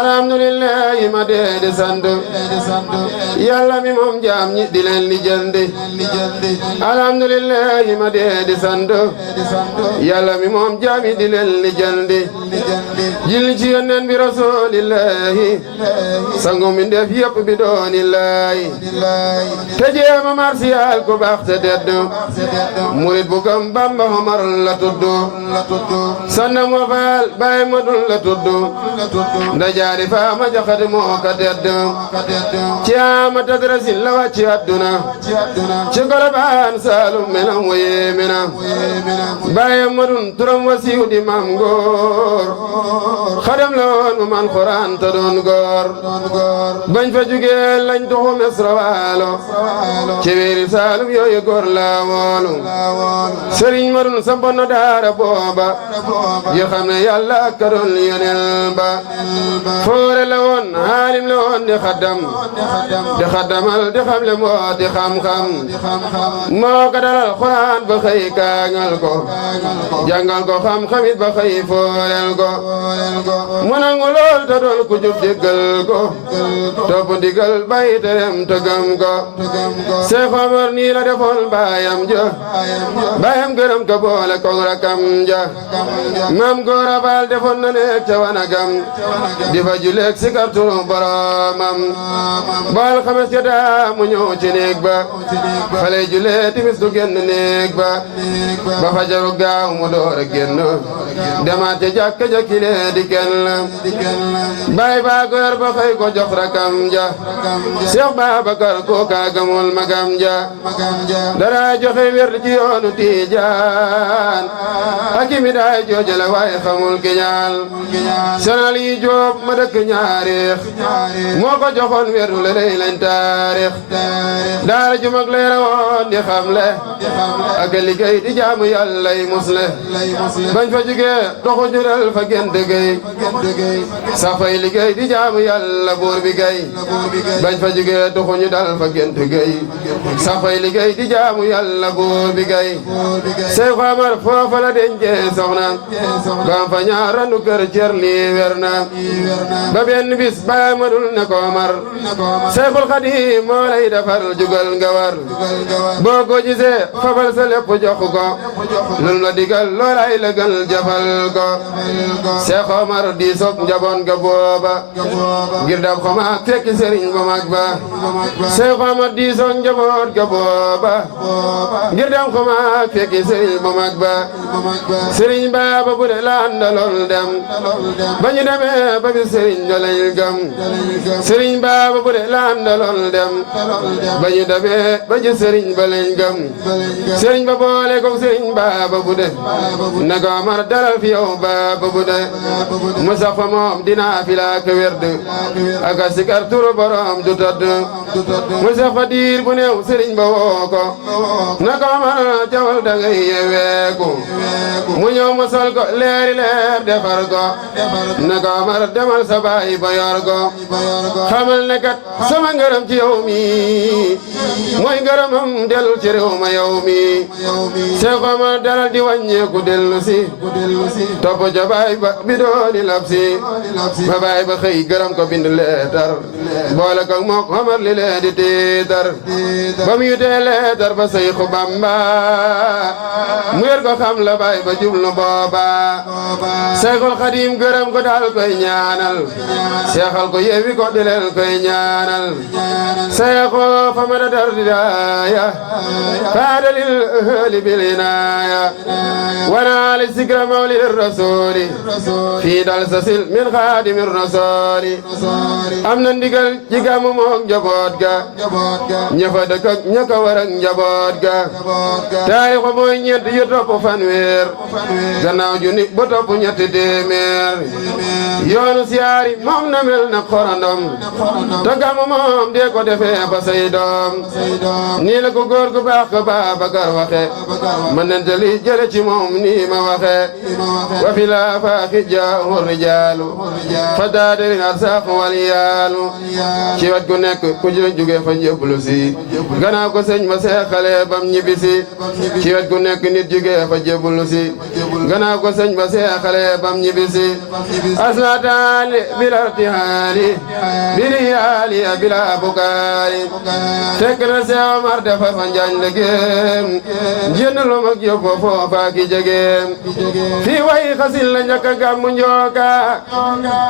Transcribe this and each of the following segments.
alhamdulillahi ma dee di sant yàlla mi moom jaam ñi di leen lijjanti alhamdulillahi ma dee di sant yàlla mi moom jaam ñi di leen lijjanti jil ci yónneen bi rasulillahi sangu mi def yëpp bi doonillahi te jéema marsiyal ku baax te tedd murit bu gëm Bamba Omar la tudd sanna moo faal baay ma dul la tudd nda jaari faama jaxate moo ka tedd ci ama tadrasin la wàcci adduna ci Kolobaan Saalum menam waye mena baayam ma dun turam wasiw di mam góor xadam la woon mu man Xuraan ta doon góor bañ fa jugee lañ tuxu Misra waalo ci weeri Saalum yooyu góor la woolu sëriñ ma dun sampoon na daara booba yi xam ne yàlla ka doon yonel ba foore la woon haalim la woon di xaddamal di xamle moo di xam-xam moo ko dalal Xuraan ba xëy kaangal ko jàngal ko xam-xamit ba xëy foorel ko mu nangu lool te doon ku jub diggal ko topp ndigal bàyyi terem te gëm ko Seex Omar nii la defoon baayam ja baayam gërëm ko boole ko rakam ja maam Góora Faal defoon na nekk ca wanagam di fa juleeg si karturu boromam bool xames ca daa mu ñëw ci néeg ba xale julee timis du génn néeg ba fajaru gaaw mu door a génn demaat ca jàkka ja kile di kenn baay baa góor ba xëy ko jox rakam ja Seex Babakar ko kaagamul magam ja dara joxe wér ci yoonu Tijaan hakimi daay joojale waaye xamul ki ñaal sonal yi Jóob ma dëkk ñaarix moo ko joxoon wéru le lay lañ taarix daara ju mag lay rawoon di xamle ak liggéey di jaamu yàlla yi musle bañ fa jugee doxu jural fa gént gay sax fay liggéey di jaamu yàlla buur bi gay bañ fa jugee doxu ñu dal fa gént gay sax fay liggéey di jaamu yàlla buur bi gay Seex Omar foofa la dencee soxna bam fa ñaarandu kër cer lii wer na ba benn bis baay ma dul ne ko Omar Seexul Xadiim moo lay defar jugal nga war boo ko gisee fabal sa lépp jox ko lul la digal loolay la gën jafal ko Seex Omar di soog njaboon ga booba ngir dab xoma fekki sëriñ bu mag ba Seex Omar di soog njaboon ga booba ngir dab xoma fekki sëriñ bu mag ba sëriñ baaba bu de la àndaloon dem ba ñu demee ba bi sëriñ ba lañ gëm sëriñ baaba bu de la àndaloon dem ba ñu demee ba ji sëriñ ba lañ gëm sëriñ ba boole ko sëriñ baaba bu de na ko Omar dalal fi yow baaba bu de mu sax fa moom dinaa fi laa ko werd ak a sikar turu borom du tëdd mu sax fa diir bu néew sëriñ ba woo ko na ko Omar jawal da ngay yeweeku mu ñëw mu sol ko leeri leer defar ko na ko Omar demal sa baay ba yor ko xamal ne kat sama ngërëm ci yow mi mooy ngërëmam dellu ci réew ma yow mi Seex Omar dalal di wàññeeku dellu si topp ca baay ba bi dooni lab si ba baay ba xëy gërëm ko bind leetar boole ko mook Omar li lee di tiitar ba mu yutee leetar ba Seexu Bamba mu yer ko xam la baay ba jublu booba Seexul Xadiim gërëm ko daal koy ñaanal seexal ko yeewi ko di leen koy ñaanal Seexu fa ma da dar di daaya faadalil ahli bil inaaya wana li sikra mawlid rasuli fii dal sasil min xaadimi rasuli am na ndigal ci gàmmu mook njaboot ga ña fa dëkk ak ña ko war ak njaboot ga taarix ba mooy ñeent yu topp fanweer gannaaw junni ba topp ñetti téeméer yoonu siyaari moom na mel na xorondom te gàmmu moom dee ko defee ba say doom nii la ko góor gu baax ko Babakar waxe man nente li jële ci moom nii ma waxe wa fi la faaxi jaahu rijaalu fa daadiri arsaax wal yaalu ci wet gu nekk ku jóge fa jébbalu si gannaaw ko sëñ ma seexale bam ñibbisi ci wet gu nekk nit jóge fa jébbalu si gannaaw ko sëñ ma seexale bam ñibbisi asnataali bila irtihaali biriyaali bila bukaari fekk na Seex Omar dafa fa njaañ legem jenn lu mag yóbbu foofa ki jegeem fii way xasil la njëkk a gàmmu njooga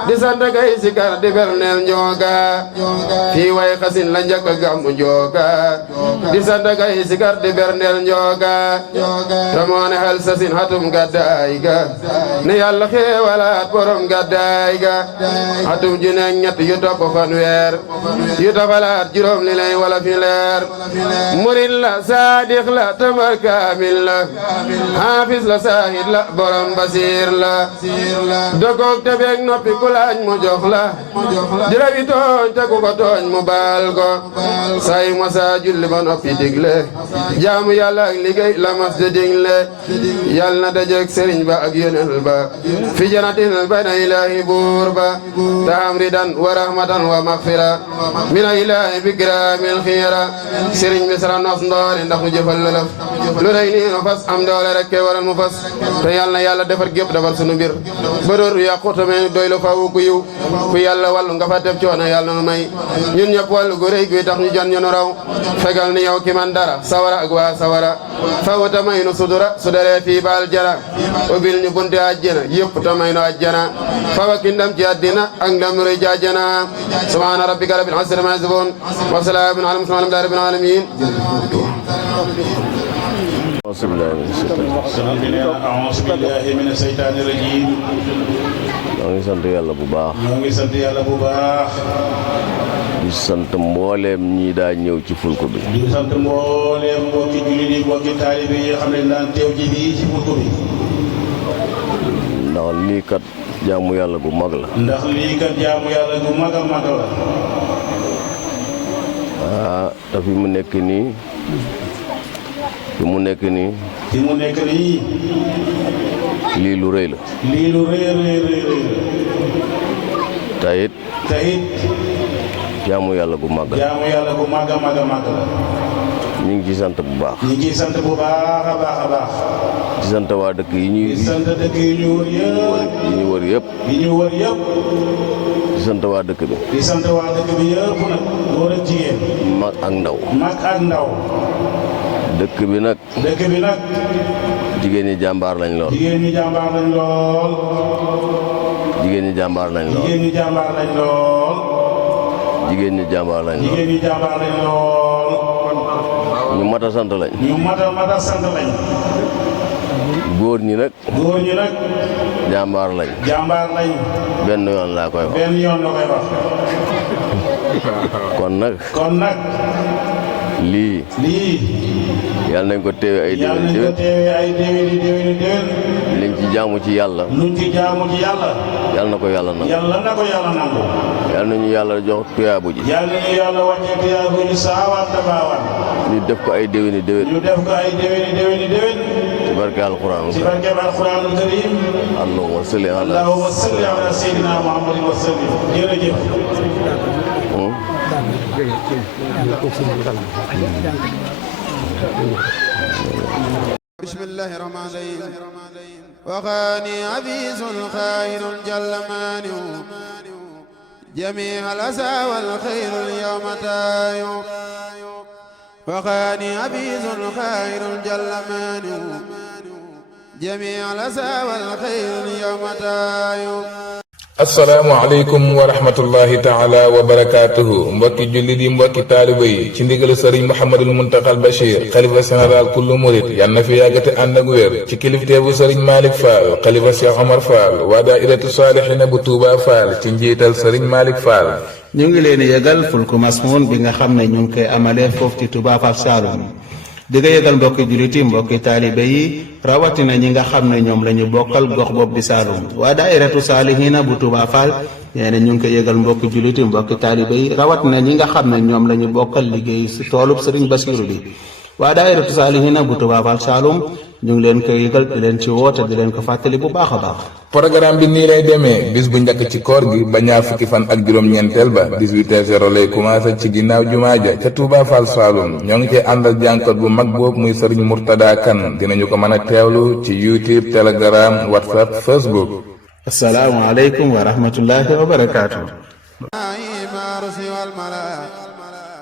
di sant gay sikar di berneel njooga fii way xasil la njëkk a gàmmu njooga di sant gay sikar di berneel njooga te moo ne hal sasin hatum gàddaay ga ne yàlla xéewalaat borom gàddaay ga hatum ju nekk ñett yu topp fanweer yu tofalaat juróom li lay wala fi leer murid la saadiq la tamar kaamil la haafis la saahid la borom basiir la dogoog te beeg noppi ku laaj mu jox la jërëbi tooñ te ku ko tooñ mu baal ko say masa julli ba noppi digle jaamu yàlla ak liggéey la mas de digle yàlla na dajeeg sëriñ ba ak yonel ba fi janatin bayna ilaahi buur ba te am ridan wa rahmatan wa maghfira mina ilaahi bi giraamil xiira sëriñ bi sara nos ndoole ndax mu jëfal lëlëf lu rëy nii nu fas am doole rek ke waral mu fas te yàlla na yàlla defar gépp defar sunu mbir ba dootu yàqu tamit doy lu fawu ku yiw ku yàlla wàllu nga fa teb coono yàlla na may ñun ñëpp wàllu gu rëy guy tax ñu jon ñu nu raw fegal ni yow ki man dara sawara ak waa sawara fawu ta may nu sudura su daree fii baal jana ubil ñu bunte àjjana yëpp ta may nu àjjana fawa ki ndam ci àddina ak ndam rëy jaajana subhaana rabbika rabbil izzati ammaa yasifuun wa salaamun alal mursaliin walhamdulillaahi rabbil aalamiin أعوذ بالله من الشيطان الرجيم. ñoo ngi sant yàlla bu baax. ñoo ngi sant yàlla bu baax. di sant mbooleem ñi daa ñëw ci fulku bi. di sant mbooleem mbokki jullit yi mbokki taalibe yi nga xam ne daan teew ji fii ci fulku bi. ndax lii kat jaamu yàlla gu mag la. ndax lii kat jaamu yàlla gu mag a mag la. te fi mu nekk nii. fi mu nekk nii. fi mu nekk nii. lii lu rëy la. lii lu rëy rëy rëy rëy la. tayit. tayit. jaamu yàlla gu mag la. jaamu yàlla gu mag a mag a mag la. ñu ngi ci sant bu baax. ñu ngi sant bu baax a baax a baax. di sant waa dëkk yi ñuy. di sant dëkk yi ñu wër yëpp. yi ñu wër yëpp. yi ñu wër yëpp. di sant waa dëkk bi. di sant waa dëkk bi yëpp nag. góor ak jigéen. mag ak ndaw. mag ak ndaw. dëkk bi nag. dëkk bi nag. jigéen ñi jàmbaar lañ lool. jigéen ñi jàmbaar lañ lool. jigéen ñi jàmbaar lañ lool. jigéen ñi jàmbaar lañ lool. jigéen ñi jàmbaar lañ lool. jigéen ñi jàmbaar lañ lool. ñu mat a sant lañ. ñu mat a sant lañ. góor ñi nag. góor ñi nag. jàmbaar lañ. jàmbaar lañ. benn yoon laa koy wax. benn yoon la koy wax. kon nag. kon nag. lii. lii. yàlla nañ ko teewe ay déwén yàlla nañ ko teewe ay déwéni déwéni déwén. liñ ci jaamu ci yàlla. luñ ci jaamu ci yàlla. yàlla na ko yàlla nangu. yàlla na ko yàlla nangu. yàlla nañu yàlla jox tuyaabu ji. yàlla nañu yàlla wàccee tuyaabu ji saawaan te baawaan. ñu def ko ay déwéni déwén. ñu def ko ay déwéni déwéni déwén. ci barke alxuraan. ci barke alxuraanul karim. allahumma salli ala. allahumma salli ala sayyidina muhammadin wa sallim. jërëjëf. بسم الله الرحمن الرحيم وغاني عزيز خير جل مانع جميع الأسى والخير اليوم تايو وغاني عزيز خير جل مانع جميع الأسى والخير اليوم تايو asalaamaaleykum wa rahmatullahi taala wa barakaatuhu mbokki jullit yi mbokki taaliba yi ci ndigalu sëriñ Mouhamadul Muntaxal Bachir xalifa général kullu murit yal na fi yàggate ànd ak wér ci kilifteefu sëriñ Malick Fall xalifa Cheikh Omar Fall waa daairatu saalihina bu Touba Fall ci njiital sëriñ Malick Fall. ñu ngi leen di yëgal fulku masmoon bi nga xam ne ñu ngi koy amalee foofu ci Touba Fall Saloum di nga yëgal mbokki jullit yi mbokki taalibe yi rawatina ñi nga xam ne ñoom la ñu bokkal gox bopp di Saloum waa daairatu saalihina bu Touba Fall nee na ñu ngi koy yëgal mbokki jullit yi mbokki taalibe yi rawatina ñi nga xam ne ñoom la ñu bokkal liggéey si toolub Serigne Bassirou bi waa daairatu saalihina bu Touba Fall Saloum ñu ngi leen koy yëgal di leen ci woote di leen ko fàttali bu baax a baax. programme bi nii lay demee bis bu njëkk ci koor gi ba ñaar fukki fan ak juróom-ñeenteel ba 18h00 lay commencé ci ginnaaw jumaa ja ca Touba Fall Saloum ñoo ngi cee àndal jànkat bu mag boobu muy Serigne Mourtada Kane dinañu ko mën a teewlu ci YouTube Telegram WhatsApp Facebook. assalaamu aleykum wa rahmatullahi wa barakaatu.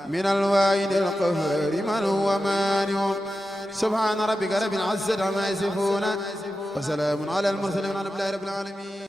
من الواحد القهار من هو مانع سبحان ربك رب العزة عما يصفون وسلام على المرسلين والحمد لله رب العالمين.